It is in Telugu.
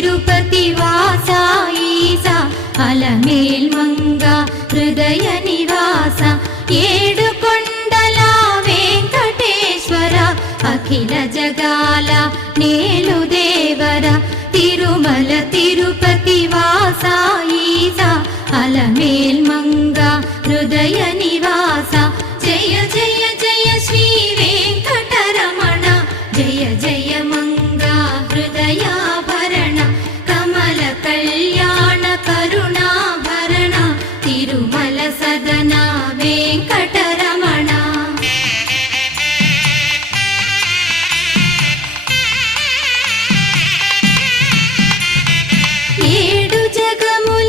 తిరుపతి వాస ఈస అలమేల్ మంగ హృదయ నివాస ఏడు కొండల వెంకటేశ్వర అఖిల జగాల నేలు దేవర తిరుమల తిరుపతి వాస